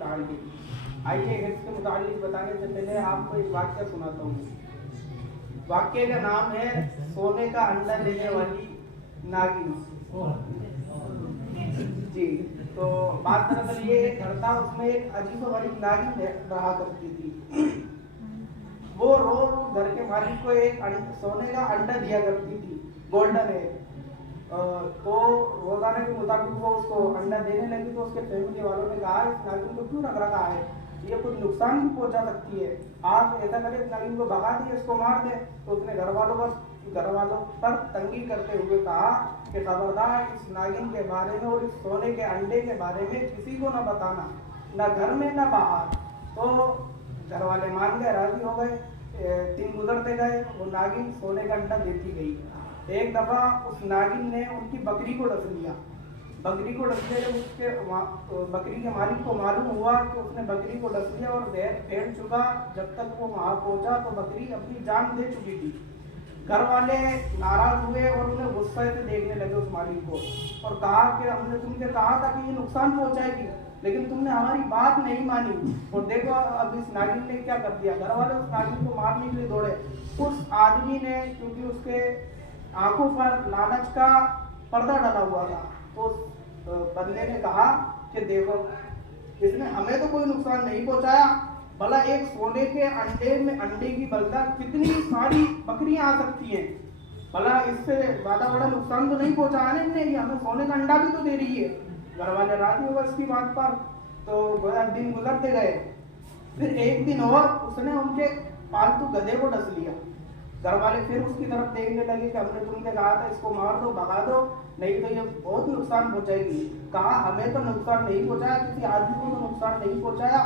टाल दी। आइए हिफ्ज़ के मुतालिक बताने से पहले आपको एक वाक्य सुनाता हूँ। वाक्य का नाम है सोने का अंडा देने वाली नागिन। जी, तो बात दरअसल ये घर था, उसमें एक अजीबोगरीब नागिन रहा करती थी। वो रोज घर के मालिक को एक सोने का अंडा दिया करती थी, गोल्डन है। तो रोजाना के मुताबिक वो उसको अंडा देने लगी, तो उसके फैमिली वालों ने कहा इस नागिन को क्यों रख रखा है, ये कुछ नुकसान भी पहुंचा सकती है, आप ऐसा करें इस नागिन को भगा दिए, इसको मार दे। तो उसने घर वालों पर तंगी करते हुए कहा कि खबरदार इस नागिन के बारे में और इस सोने के अंडे के बारे में किसी को न बताना, न घर में न बाहर। तो घर वाले मान गए, राजी हो गए। दिन गुजरते गए, वो नागिन सोने का अंडा देती गई। एक दफा उस नागिन ने उनकी बकरी को डस लिया। बकरी को डसने जब उसके बकरी के मालिक को मालूम हुआ कि उसने बकरी को डस लिया और जहर फैल चुका, जब तक वो वहां पहुंचा तो बकरी अपनी जान दे चुकी थी। घर वाले नाराज हुए और उन्हें गुस्से से देखने लगे उस मालिक को, और कहा कि हमने तुमसे कहा था कि ये नुकसान पहुंचाएगी, लेकिन तुमने हमारी बात नहीं मानी, और देखो अब इस नागिन ने क्या कर दिया। घर वाले उस नागिन को मारने के लिए दौड़े। उस आदमी ने, क्योंकि उसके आंखों पर लालच का पर्दा डाला हुआ था, तो बंदे ने कहा कि देखो इसने हमें तो कोई नुकसान नहीं पहुंचाया, भला एक सोने के अंडे की बदला कितनी सारी बकरियां आ सकती हैं, भला इससे ज्यादा बड़ा नुकसान तो नहीं पहुंचाया ना इसने, ये हमें सोने का अंडा भी तो दे रही है। घर वाले राजी हो गए इसकी बात पर। तो दिन गुजरते गए। फिर एक दिन और उसने उनके पालतू गधे को डस लिया। घर वाले फिर उसकी तरफ देखने लगे कि हमने तुमसे कहा था इसको मार दो, भगा दो, नहीं तो ये बहुत नुकसान पहुंचाएगी। कहा हमें तो नुकसान नहीं पहुंचाया, किसी आदमी को तो नुकसान नहीं पहुंचाया,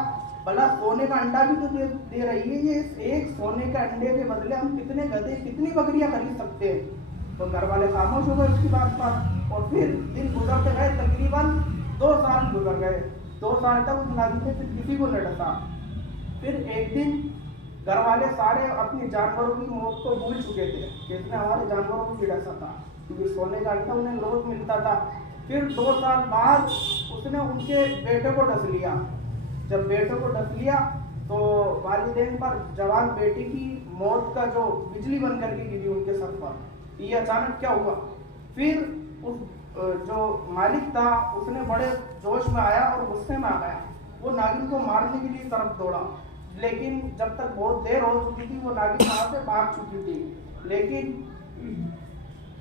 भला सोने का अंडा भी तो दे रही है, ये एक सोने के अंडे के बदले हम कितने गधे कितनी बकरियां खरीद सकते हैं। तो घर वाले खामोश हो गए उसकी बात पर। और फिर दिन गुजरते गए, तकरीबन 2 साल गुजर गए। 2 साल तक उस नागिन ने फिर किसी को न डसा। फिर एक दिन घर वाले सारे अपने जानवरों की मौत को भूल चुके थे, जिसने हमारे जानवरों को भी डसा था, क्योंकि सोने का अंडा उन्हें रोज मिलता था। फिर 2 साल बाद उसने उनके बेटे को डस लिया। जब बेटे को डस लिया तो वालिदैन पर जवान बेटे की मौत का जो बिजली बन करके गिरी उनके सर पर, ये अचानक क्या हुआ। फिर उस जो मालिक था उसने बड़े जोश में आया और गुस्से में आ गया, वो नागिन को मारने के लिए तरफ दौड़ा, लेकिन जब तक बहुत देर हो चुकी थी वो नागिन वहां से भाग चुकी थी। लेकिन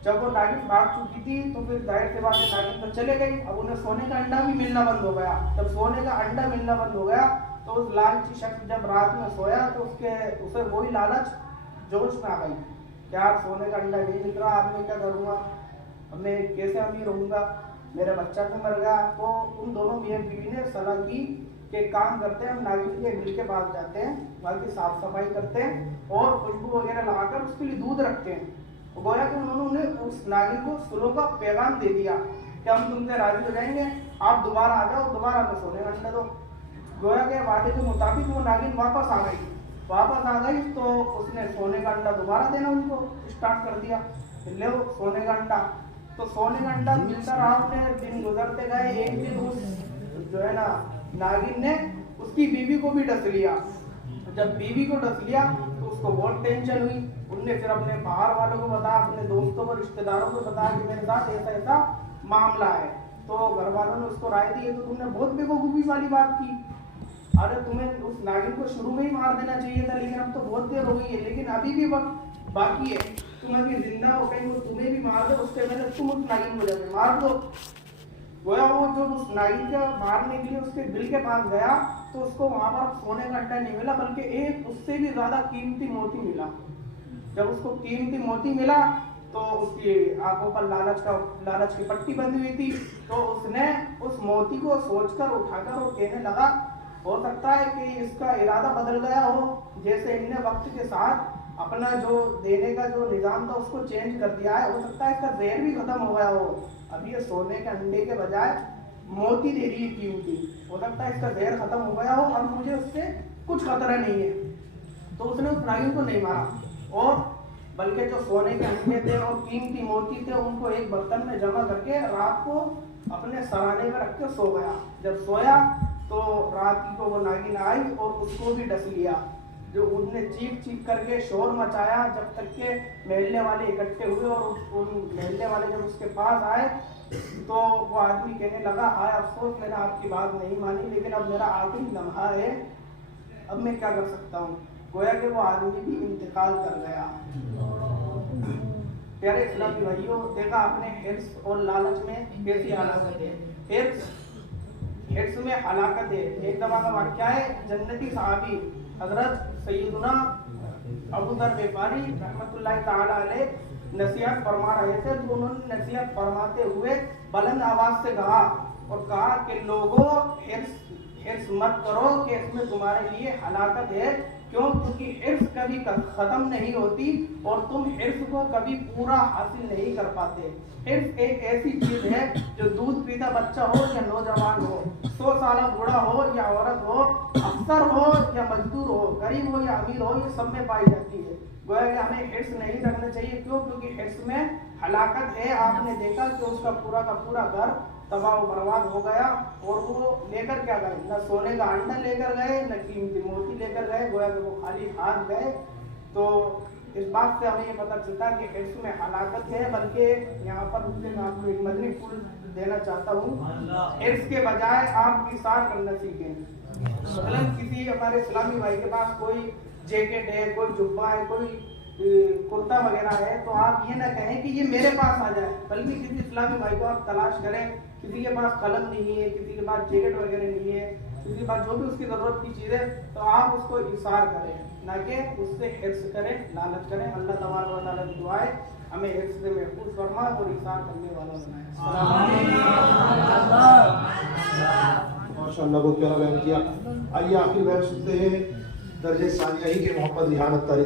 जब वो नागिन भाग चुकी थी तो फिर जाहिर सी बात है नागिन तो चले गई। अब उन्हें सोने का अंडा भी मिलना बंद हो गया। जब सोने का अंडा मिलना बंद हो गया तो उस लालची शख्स जब रात में सोया तो उसे वही लालच जोश में आ गई, क्या सोने का अंडा नहीं मिल रहा, अब मैं क्या करूँगा, अब मैं कैसे अमीर होऊंगा, मेरा बच्चा भी मर गया। तो उन दोनों मियां बीवी ने सलाह की कि काम करते हैं, हम नागिन के बिल के पास जाते हैं, वहाँ की साफ सफाई करते हैं और खुशबू वगैरह लगाकर उसके लिए दूध रखते हैं। गोया कि उन्होंने उस नागिन को सुलह का पैगाम दे दिया कि हम तुमसे राजी हो जाएंगे, आप दोबारा आ जाओ, दोबारा हमें सोने का अंडा दो। गोया के वादे के मुताबिक वो नागिन वापस आ गई तो उसने सोने का अंडा दोबारा देना उनको स्टार्ट कर दिया, ले सोने का अंडा। तो सोने का अंडा मिलता रहा, अपने दिन गुजरते गए। एक दिन उस जो है ना नागिन ने उसकी बीवी को भी डस लिया। जब बीवी को डस लिया तो उसको बहुत टेंशन हुई। उनने फिर अपने बाहर वालों को बताया, अपने दोस्तों को, रिश्तेदारों को बताया कि मेरे साथ ऐसा ऐसा मामला है। तो घर वालों ने उसको राय दी, तो तुमने बहुत बेवकूफी वाली बात की, अरे तुम्हें उस नागिन को शुरू में ही मार देना चाहिए था, लेकिन अब तो बहुत देर हो गई है, लेकिन अभी भी वक्त बाकी है, तुम अभी जिंदा हो, कहीं वो तुम्हें भी मार दो, उसके पहले तुम उस नागिन को जाकर मार दो। गोया वो जो उस नागिन को मारने के लिए उसके बिल के पास गया तो उसको वहां पर सोने का अंडा नहीं मिला, बल्कि एक उससे भी ज्यादा कीमती मोती मिला। जब उसको कीमती मोती मिला तो उसकी आंखों पर लालच की पट्टी बंधी हुई थी, तो उसने उस मोती को सोचकर उठाकर वो कहने लगा, हो सकता है कि इसका इरादा बदल गया हो, जैसे इनने वक्त के साथ अपना जो देने का जो निजाम था उसको चेंज कर दिया है, हो सकता है इसका जहर भी खत्म हो गया हो, अब ये सोने के अंडे के बजाय मोती दे रही है कीमती, हो सकता है इसका जहर खत्म हो गया हो, अब मुझे उससे कुछ खतरा नहीं है। तो उसने उस नागिन को नहीं मारा, और बल्कि जो सोने के अंडे थे और कीमती मोती थे उनको एक बर्तन में जमा करके रात को अपने सराने में रख के सो गया। जब सोया तो रात को वो नागिन आई और उसको भी डस लिया। जो उसने चीख करके शोर मचाया जब तक के महल्ले वाले इकट्ठे हुए, और उन महल्ले वाले जब उसके पास आए तो वो आदमी कहने लगा, हाय अफसोस मैंने आपकी बात नहीं मानी, लेकिन अब मेरा आखिरी लम्हा है, अब मैं क्या कर सकता हूँ। गोया कि वो आदमी भी इंतकाल कर गया। प्यारे इस्लामी भाइयों, देखा आपने हिर्स और लालच में कैसी हलाकत है। हिर्स में हलाकत है। एक दफा का वाक्या है, जन्नती सहाबी हजरत सैयदुना अबू दर ग़िफ़ारी रहमतुल्लाह ताला अलैह नसीहत फरमा रहे थे। तो उन्होंने नसीहत फरमाते हुए बुलंद आवाज से कहा, और कहा कि लोगों हिर्स मत करो कि इसमें तुम्हारे लिए हलाकत है। क्यों? क्योंकि हिर्स कभी खत्म नहीं होती और तुम हिर्स को कभी पूरा हासिल नहीं कर पाते। हिर्स एक ऐसी चीज है जो दूध पीता बच्चा हो या नौजवान हो, 100 साल बूढ़ा हो या औरत हो, अफसर हो या मजदूर हो, गरीब हो या अमीर हो, ये सब में पाई जाती है। गोया कि हमें हिर्स नहीं रखना चाहिए। क्यों? क्योंकि हिर्स में हलाकत है। आपने देखा कि उसका पूरा का पूरा घर तबाह बर्बाद हो गया, और वो लेकर क्या गए? न सोने का अंडा लेकर गए, न कीमती मोती लेकर गए, गोया कि वो खाली हाथ गए। तो इस बात से हमें ये पता चलता है कि हिर्स में हलाकत है। बल्कि यहाँ पर मैं आपको एक मदनी फूल देना चाहता हूँ। हिर्स के बजाय आप इसार करना सीखें। मतलब किसी हमारे इस्लामी भाई के पास कोई जैकेट है, कोई जुब्बा है, कोई कुर्ता वगैरह है, तो आप ये ना कहें कि ये मेरे पास आ जाए, बल्कि किसी इस्लामी भाई को आप तलाश करें। किसी के पास कलम नहीं है, किसी के पास जैकेट वगैरह नहीं है, किसी के पास जो भी उसकी ज़रूरत की चीज़ है, तो आप उसको इसार करें, ना कि उससे हिर्स करें, लालच करें। अल्लाह तबारक व तआला की दुआ है हमें हिर्स से महफूज फरमा और इसार करने वाला बनाए। माशाअल्लाह, बहुत प्यारा बयान किया। आइए आखिर बयान सुनते हैं दर्जे सानिया ही के मोहम्मद रिहान अत्तारी।